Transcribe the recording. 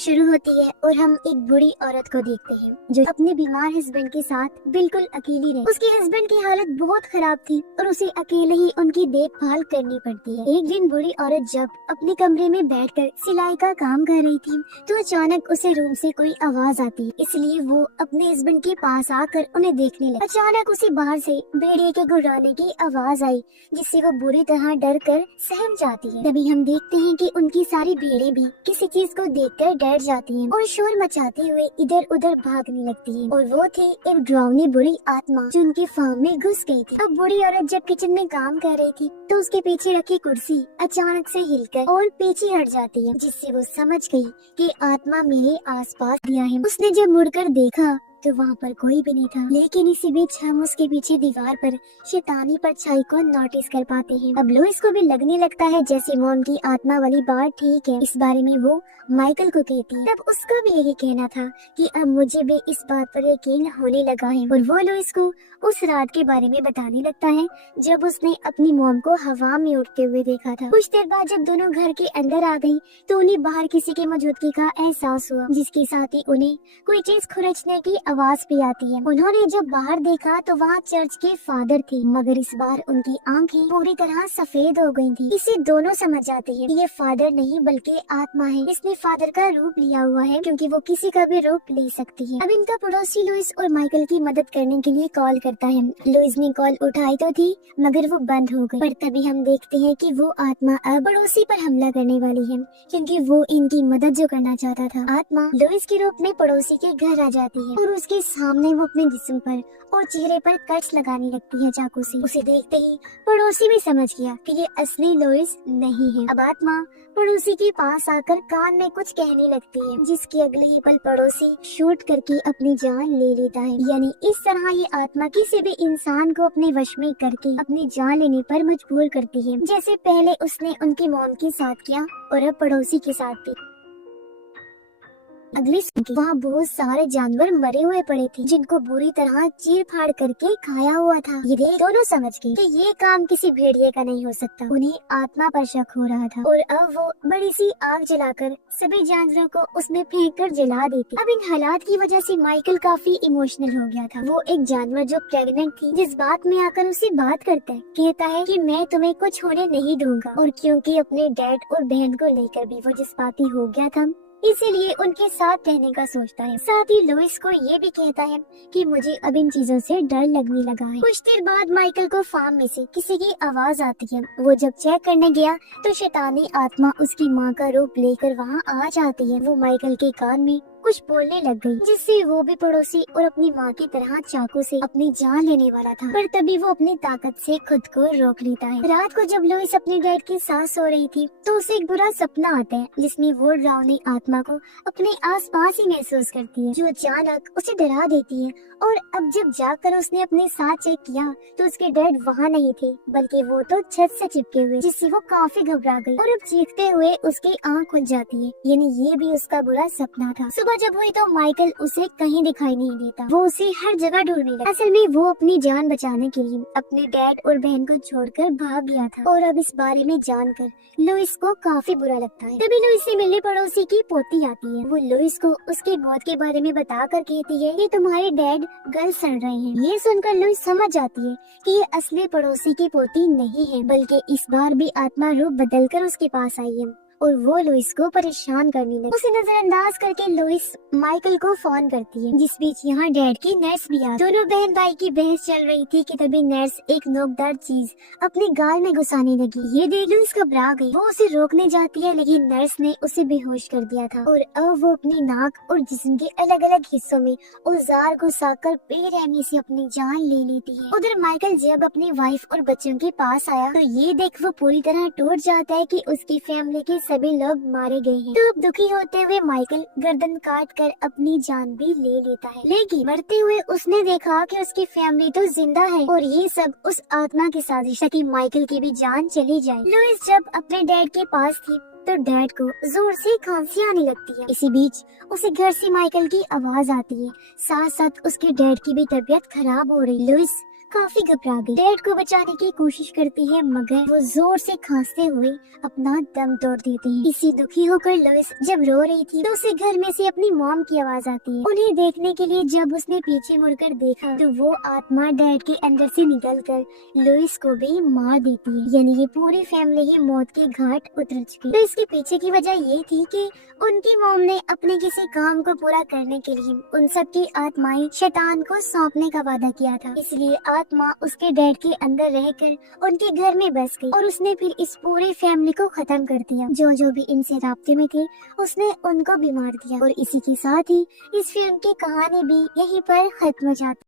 शुरू होती है और हम एक बूढ़ी औरत को देखते हैं जो अपने बीमार हस्बैंड के साथ बिल्कुल अकेली रही। उसके हस्बैंड की हालत बहुत खराब थी और उसे अकेले ही उनकी देखभाल करनी पड़ती है। एक दिन बूढ़ी औरत जब अपने कमरे में बैठकर सिलाई का काम कर रही थी तो अचानक उसे रूम से कोई आवाज आती है, इसलिए वो अपने हस्बैंड के पास आकर उन्हें देखने लगी। अचानक उसे बाहर से भेड़िए के गुर्राने की आवाज आई, जिससे वो बुरी तरह डर कर सहम जाती है। तभी हम देखते हैं कि उनकी सारी भेड़ें भी किसी चीज को देखकर डर जाती हैं और शोर मचाते हुए इधर उधर भागने लगती हैं। और वो थी एक डरावनी बुरी आत्मा जो उनके फार्म में घुस गई थी। अब बुरी औरत जब किचन में काम कर रही थी तो उसके पीछे रखी कुर्सी अचानक से हिलकर और पीछे हट जाती है, जिससे वो समझ गई कि आत्मा मेरे आसपास दिया है। उसने जब मुड़कर देखा तो वहाँ पर कोई भी नहीं था, लेकिन इसी बीच हम उसके पीछे दीवार पर शैतानी परछाई को नोटिस कर पाते हैं। अब लुइस को भी लगने लगता है जैसे वो उनकी आत्मा वाली बात ठीक है। इस बारे में वो माइकल को कहती है। तब उसका भी यही कहना था कि अब मुझे भी इस बात पर यकीन होने लगा है। और वो लुइस को उस रात के बारे में बताने लगता है जब उसने अपनी मॉम को हवा में उड़ते हुए देखा था। कुछ देर बाद जब दोनों घर के अंदर आ गई तो उन्हें बाहर किसी की मौजूदगी का एहसास हुआ, जिसके साथ ही उन्हें कोई चीज खुरचने की आवाज भी आती है। उन्होंने जब बाहर देखा तो वहाँ चर्च के फादर थे, मगर इस बार उनकी आंखें पूरी तरह सफेद हो गई थी। इसे दोनों समझ जाते हैं ये फादर नहीं बल्कि आत्मा है। इसने फादर का रूप लिया हुआ है क्योंकि वो किसी का भी रूप ले सकती है। अब इनका पड़ोसी लुइस और माइकल की मदद करने के लिए कॉल करता है। लुइस ने कॉल उठाई तो थी मगर वो बंद हो गई। पर तभी हम देखते हैं कि वो आत्मा अब पड़ोसी पर हमला करने वाली है क्योंकि वो इनकी मदद जो करना चाहता था। आत्मा लुइस के रूप में पड़ोसी के घर आ जाती है और उसके सामने वो अपने जिस्म पर और चेहरे पर कट्स लगाने लगती है चाकू से। उसे देखते ही पड़ोसी भी समझ गया कि ये असली लुइस नहीं है। अब आत्मा पड़ोसी के पास आकर कान में कुछ कहने लगती है, जिसके अगले ही पल पड़ोसी शूट करके अपनी जान ले लेता है। यानी इस तरह ये आत्मा किसी भी इंसान को अपने वश में करके अपनी जान लेने पर मजबूर करती है, जैसे पहले उसने उनकी मॉम के साथ किया और अब पड़ोसी के साथ भी। अगली सुबह वहाँ बहुत सारे जानवर मरे हुए पड़े थे जिनको बुरी तरह चीर फाड़ करके खाया हुआ था। ये देख दोनों समझ गए कि ये काम किसी भेड़िए का नहीं हो सकता। उन्हें आत्मा पर शक हो रहा था और अब वो बड़ी सी आग जलाकर सभी जानवरों को उसमें फेंक कर जला देती। अब इन हालात की वजह से माइकल काफी इमोशनल हो गया था। वो एक जानवर जो प्रेग्नेंट थी जिस बात में आकर उसे बात करता है, कहता है कि मैं तुम्हें कुछ होने नहीं दूंगा। और क्योंकि अपने डैड और बहन को लेकर भी वो जज्बाती हो गया था इसीलिए उनके साथ रहने का सोचता है। साथ ही लुइस को ये भी कहता है कि मुझे अब इन चीजों से डर लगने लगा है। कुछ देर बाद माइकल को फार्म में से किसी की आवाज आती है। वो जब चेक करने गया तो शैतानी आत्मा उसकी माँ का रूप लेकर वहाँ आ जाती है। वो माइकल के कान में कुछ बोलने लग गई, जिससे वो भी पड़ोसी और अपनी माँ की तरह चाकू से अपनी जान लेने वाला था। पर तभी वो अपनी ताकत से खुद को रोक लेता है। रात को जब लुइस अपने डैड के साथ सो रही थी तो उसे एक बुरा सपना आता है जिसमें वो डरावनी आत्मा को अपने आसपास ही महसूस करती है, जो अचानक उसे डरा देती है। और अब जब जाकर उसने अपने साथ चेक किया तो उसके डैड वहाँ नहीं थे बल्कि वो तो छत से चिपके हुए, जिससे वो काफी घबरा गई और अब चीखते हुए उसकी आँख खुल जाती है। यानी ये भी उसका बुरा सपना था। सुबह जब हुई तो माइकल उसे कहीं दिखाई नहीं देता। वो उसे हर जगह ढूंढने लगा। असल में वो अपनी जान बचाने के लिए अपने डैड और बहन को छोड़कर भाग गया था। और अब इस बारे में जानकर लुइस को काफी बुरा लगता है। तभी लुइस से मिलने पड़ोसी की पोती आती है। वो लुइस को उसके मौत के बारे में बताकर कहती है कि तुम्हारे डैड गल सड़ रहे हैं। ये सुनकर लुइस समझ जाती है कि ये असली पड़ोसी की पोती नहीं है बल्कि इस बार भी आत्मा रूप बदलकर उसके पास आई है और वो लुइस को परेशान करने लगी। उसे नजरअंदाज करके लुइस माइकल को फोन करती है। जिस बीच यहाँ डैड की नर्स भी आ। दोनों बहन भाई की बहस चल रही थी कि तभी नर्स एक नोकदार चीज अपने गाल में घुसाने लगी। ये देख लुइस घबरा गई। वो उसे रोकने जाती है लेकिन नर्स ने उसे बेहोश कर दिया था और अब वो अपनी नाक और जिस्म के अलग अलग हिस्सों में औजार घुसाकर बेरहमी से अपनी जान ले लेती है। उधर माइकल जब अपनी वाइफ और बच्चों के पास आया तो ये देख वो पूरी तरह टूट जाता है कि उसकी फैमिली के सभी लोग मारे गए हैं। तो अब दुखी होते हुए माइकल गर्दन काट कर अपनी जान भी ले लेता है। लेकिन मरते हुए उसने देखा कि उसकी फैमिली तो जिंदा है और ये सब उस आत्मा की साजिश है कि माइकल की भी जान चली जाए। लुइस जब अपने डैड के पास थी तो डैड को जोर से खांसी आने लगती है। इसी बीच उसे घर से माइकल की आवाज आती है। साथ साथ उसके डैड की भी तबीयत खराब हो रही। लुइस काफी घबरा गई। डैड को बचाने की कोशिश करती है मगर वो जोर से खांसते हुए अपना दम तोड़ देते हैं। इसी दुखी होकर लुइस जब रो रही थी तो उसे घर में से अपनी मॉम की आवाज आती है। उन्हें देखने के लिए जब उसने पीछे मुड़कर देखा तो वो आत्मा डैड के अंदर से निकलकर लुइस को भी मार देती है। यानी ये पूरी फैमिली ही मौत के घाट उतर चुकी। तो इसके पीछे की वजह ये थी कि उनकी मॉम ने अपने किसी काम को पूरा करने के लिए उन सब की आत्माएं शैतान को सौंपने का वादा किया था। इसलिए आत्मा उसके डैड के अंदर रहकर उनके घर में बस गई और उसने फिर इस पूरी फैमिली को खत्म कर दिया। जो जो भी इनसे राब्ते में थे उसने उनको भी मार दिया। और इसी के साथ ही इस फिल्म की कहानी भी यहीं पर खत्म हो जाती।